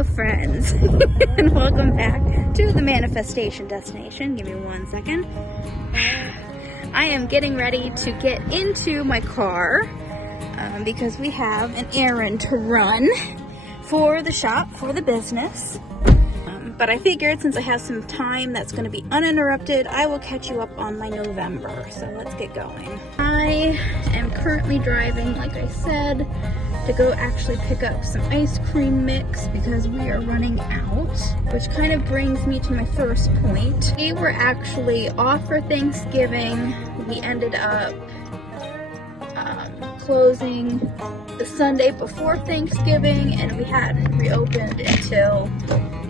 Hello friends, and welcome back to the manifestation destination. Give me 1 second. I am getting ready to get into my car because we have an errand to run for the shop, for the business. But I figured since I have some time that's going to be uninterrupted, I will catch you up on my November. So let's get going. I am currently driving, like I said, to go actually pick up some ice cream mix because we are running out, which kind of brings me to my first point. We were actually off for Thanksgiving. We ended up closing the Sunday before Thanksgiving, and we hadn't reopened until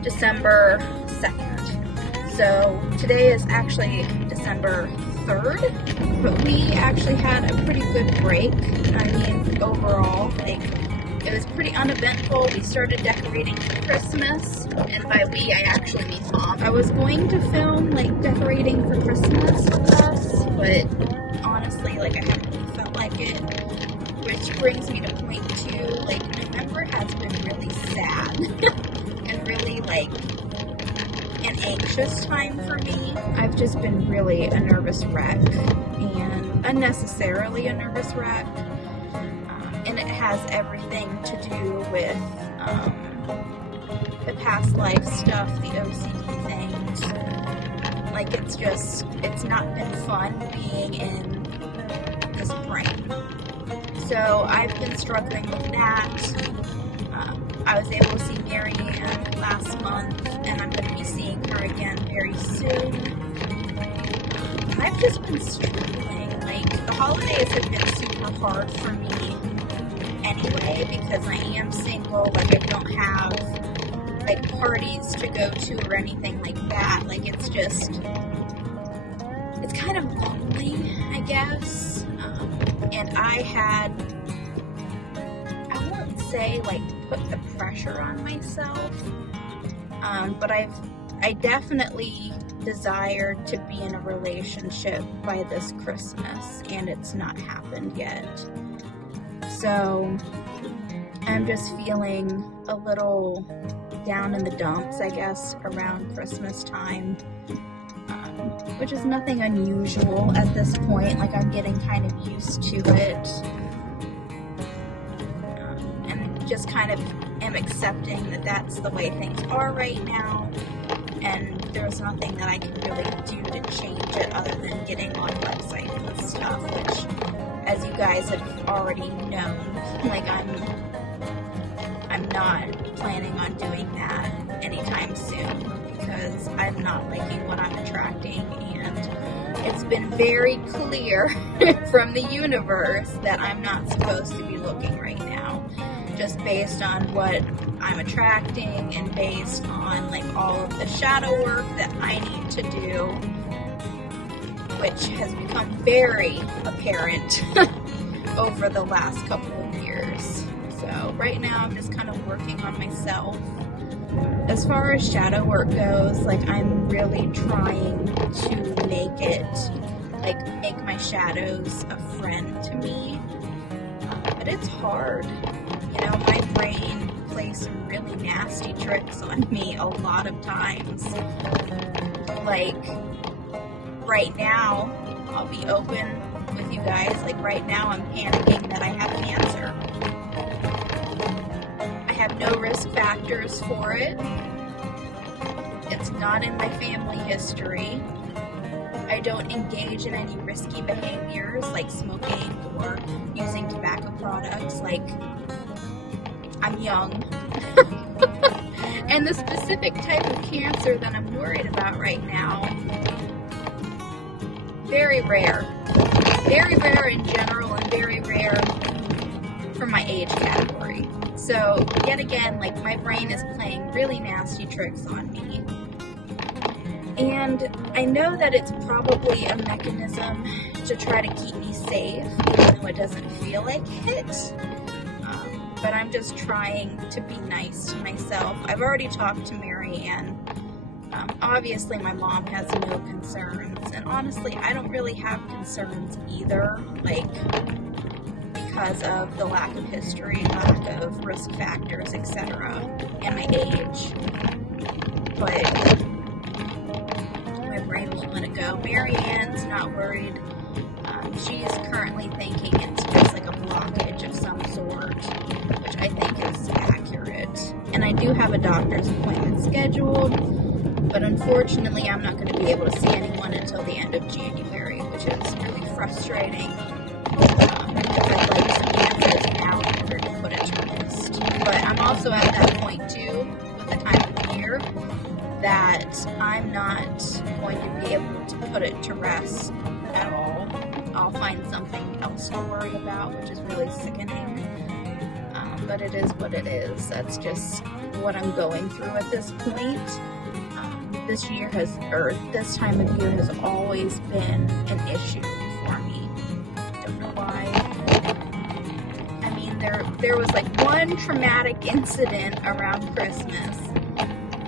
December 2nd. So today is actually December 3rd, but we actually had a pretty good break. I mean, overall, like, it was pretty uneventful. We started decorating for Christmas, and by we, I actually mean Mom. I was going to film, like, decorating for Christmas with us, but honestly, like, I haven't really felt like it, which brings me to point 2, like, November has been really sad, and really, like, an anxious time for me. I've just been really a nervous wreck, and unnecessarily a nervous wreck, and it has everything to do with the past life stuff, the OCD things. Like, it's not been fun being in this brain. So I've been struggling with that. I was able to see Mary Ann last month, and I'm going to be seeing her again very soon. I've just been struggling. Like, the holidays have been super hard for me anyway, because I am single. Like, I don't have, like, parties to go to or anything like that. Like, it's kind of lonely, I guess. And I won't say, like, put the pressure on myself, but I definitely desire to be in a relationship by this Christmas, and it's not happened yet. So I'm just feeling a little down in the dumps, I guess, around Christmas time, which is nothing unusual at this point. Like, I'm getting kind of used to it. Just kind of am accepting that that's the way things are right now, and there's nothing that I can really do to change it other than getting on websites and stuff, which, as you guys have already known, like, I'm not planning on doing that anytime soon because I'm not liking what I'm attracting, and it's been very clear from the universe that I'm not supposed to be looking right now, just based on what I'm attracting and based on, like, all of the shadow work that I need to do, which has become very apparent over the last couple of years. So right now I'm just kind of working on myself. As far as shadow work goes, like, I'm really trying to make my shadows a friend to me, but it's hard. You know, my brain plays some really nasty tricks on me a lot of times. Like, right now, I'll be open with you guys, like, right now I'm panicking that I have cancer. I have no risk factors for it. It's not in my family history. I don't engage in any risky behaviors like smoking or using tobacco products. Like, I'm young. And the specific type of cancer that I'm worried about right now, very rare. Very rare in general, and very rare for my age category. So, yet again, like, my brain is playing really nasty tricks on me. And I know that it's probably a mechanism to try to keep me safe, even though it doesn't feel like it. But I'm just trying to be nice to myself. I've already talked to Mary Ann. Obviously, my mom has no concerns, and honestly, I don't really have concerns either. Like, because of the lack of history, lack of risk factors, etc., and my age. But my brain won't let it go. Mary Ann's not worried. She's currently thinking it's just like a blockage of some sort, which I think is accurate. And I do have a doctor's appointment scheduled, but unfortunately I'm not going to be able to see anyone until the end of January, which is really frustrating. Because I'd like some answers now in order to put it to rest. But I'm also at that point too, with the time of year, that I'm not going to be able to put it to rest at all. I'll find something else to worry about, which is really sickening. But it is what it is. That's just what I'm going through at this point. This time of year has always been an issue for me. Don't know why. I mean, there was like one traumatic incident around Christmas,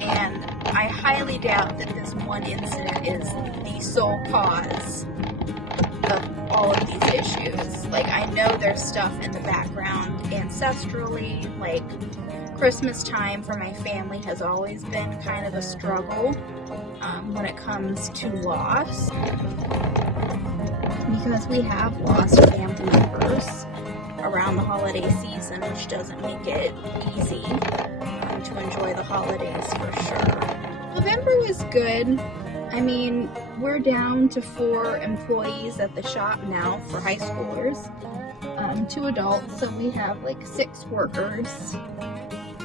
and I highly doubt that this one incident is the sole cause of all of these issues. Like, I know there's stuff in the background ancestrally, like Christmas time for my family has always been kind of a struggle when it comes to loss, because we have lost family members around the holiday season, which doesn't make it easy to enjoy the holidays for sure. November was good. I mean, we're down to 4 employees at the shop now for high schoolers, 2 adults, so we have like 6 workers,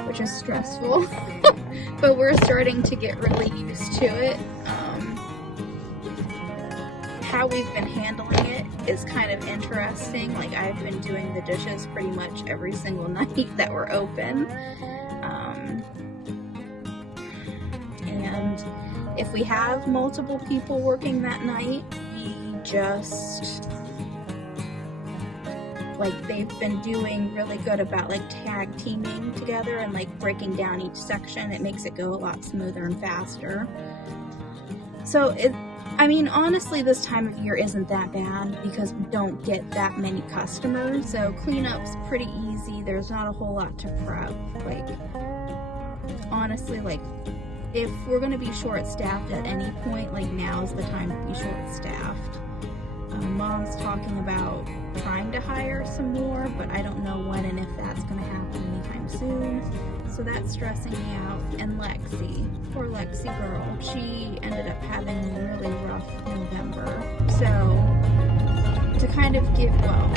which is stressful, but we're starting to get really used to it. How we've been handling it is kind of interesting. Like, I've been doing the dishes pretty much every single night that we're open. And if we have multiple people working that night, we just, like, they've been doing really good about like tag teaming together and like breaking down each section. It makes it go a lot smoother and faster. So I mean, honestly, this time of year isn't that bad because we don't get that many customers. So cleanup's pretty easy. There's not a whole lot to prep. Like, honestly, like, if we're going to be short-staffed at any point, like, now's the time to be short-staffed. Mom's talking about trying to hire some more, but I don't know when and if that's going to happen anytime soon. So that's stressing me out. And Lexi, poor Lexi girl, she ended up having a really rough November. So to kind of give, well,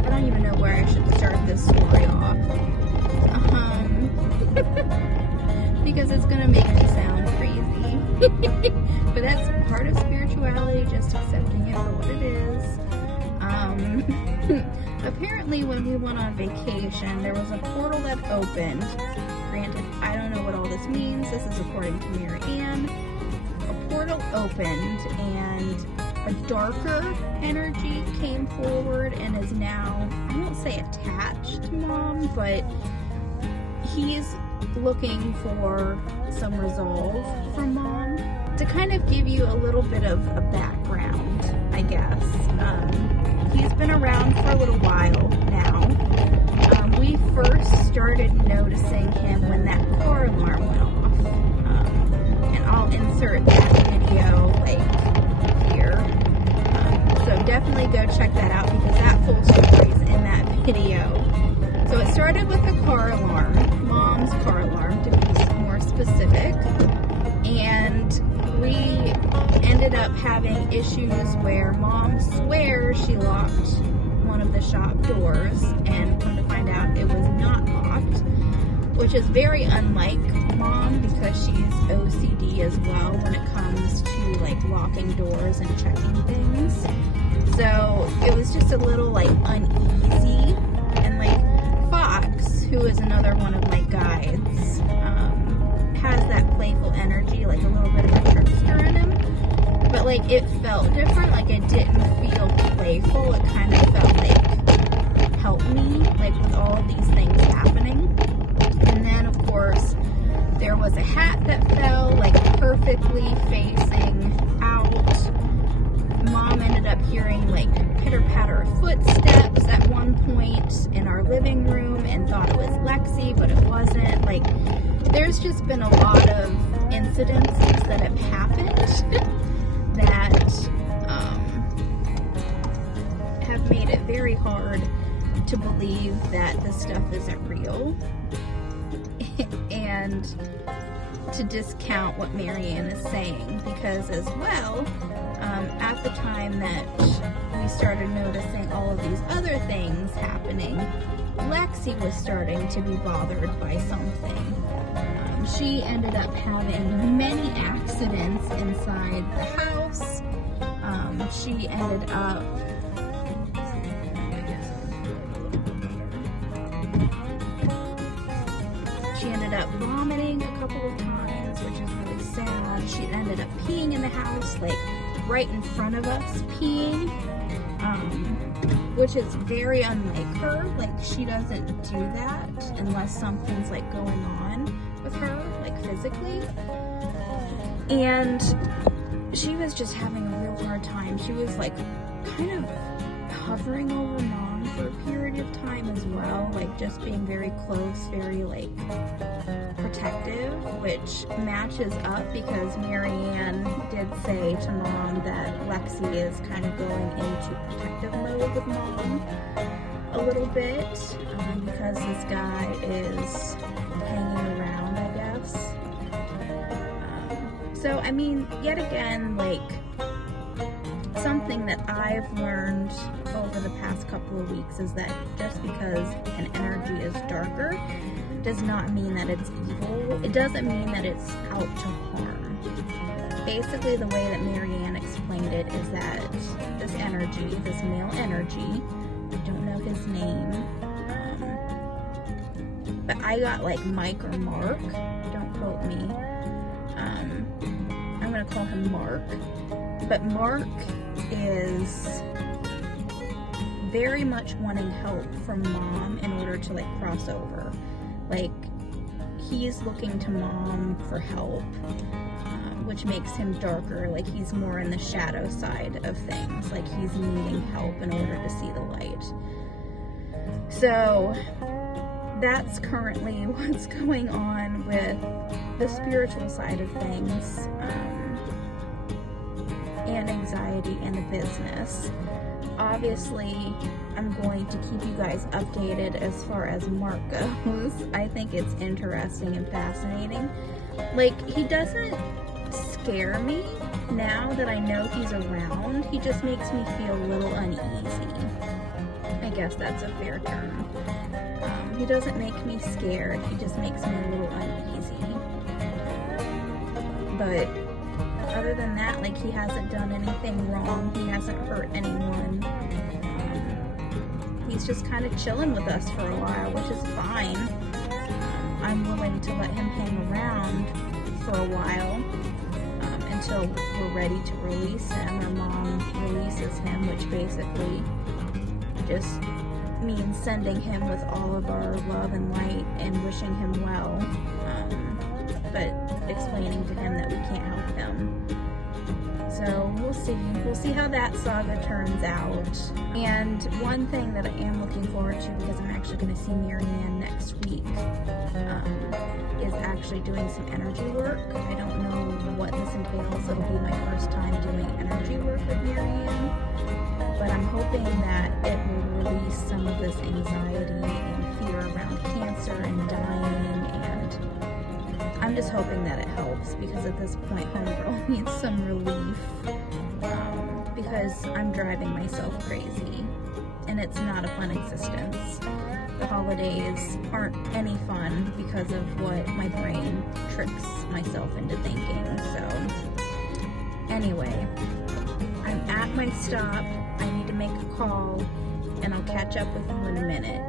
I don't even know where I should start this story off. Because it's gonna make me sound crazy. But that's part of spirituality, just accepting it for what it is. Apparently when we went on vacation, there was a portal that opened. Granted, I don't know what all this means. This is according to Mary Ann. A portal opened and a darker energy came forward and is now, I won't say attached to Mom, but he's looking for some resolve from Mom. To kind of give you a little bit of a background, I guess. He's been around for a little while now. We first started noticing him when that car alarm went off. And I'll insert that video, like, here. So definitely go check that out because that full story is in that video. So it started with a car alarm, Mom's car alarm to be more specific. And we ended up having issues where Mom swears she locked one of the shop doors, and come to find out it was not locked, which is very unlike Mom because she's OCD as well when it comes to like locking doors and checking things. So it was just a little like uneasy, and like Fox, who is another one of my guides, has that playful energy, like a little bit of a trickster in him, but like it felt different. Like it didn't feel playful. It kind of felt like help me, like with all of these things happening. And then of course there was a hat that fell like perfectly facing out. Mom ended up hearing like pitter patter of point in our living room and thought it was Lexi, but it wasn't. Like, there's just been a lot of incidences that have happened that have made it very hard to believe that this stuff isn't real and to discount what Marianne is saying, because as well, at the time that we started noticing all of these other things happening, Lexi was starting to be bothered by something. She ended up having many accidents inside the house. She ended up vomiting a couple of times, which is really sad. She ended up peeing in the house, like right in front of us, peeing, which is very unlike her. Like, she doesn't do that unless something's like going on with her, like physically. And she was just having a real hard time. She was like kind of hovering over Mom for a period of time as well, like just being very close, very like protective, which matches up because Marianne did say to Mom that Lexi is kind of going into protective mode with Mom a little bit, because this guy is hanging around, I guess. So, I mean, yet again, like, something that I've learned over the past couple of weeks is that just because an energy is darker does not mean that it's evil. It doesn't mean that it's out to harm. Basically, the way that Marianne explained it is that this energy, this male energy, I don't know his name, but I got like Mike or Mark, don't quote me. I'm gonna call him Mark, but Mark is very much wanting help from Mom in order to like cross over. Like, he's looking to Mom for help, which makes him darker. Like, he's more in the shadow side of things. Like, he's needing help in order to see the light. So that's currently what's going on with the spiritual side of things, and anxiety and the business. Obviously, I'm going to keep you guys updated as far as Mark goes. I think it's interesting and fascinating. Like, he doesn't scare me now that I know he's around. He just makes me feel a little uneasy. I guess that's a fair term. He doesn't make me scared. He just makes me a little uneasy. But other than that, like, he hasn't done anything wrong. He hasn't hurt anyone. He's just kind of chilling with us for a while, which is fine. I'm willing to let him hang around for a while until we're ready to release him, or Mom releases him, which basically just means sending him with all of our love and light and wishing him well, but explaining to him that we can't help him. So we'll see how that saga turns out. And one thing that I am looking forward to, because I'm actually going to see Marianne next week, is actually doing some energy work. I don't know what this entails. It'll be my first time doing energy work with Marianne, but I'm hoping that it will release some of this anxiety and fear around cancer and dying, and I'm just hoping that it helps, because at this point, homegirl needs some relief, because I'm driving myself crazy, and it's not a fun existence. The holidays aren't any fun because of what my brain tricks myself into thinking. So anyway, I'm at my stop. I need to make a call, and I'll catch up with you in a minute.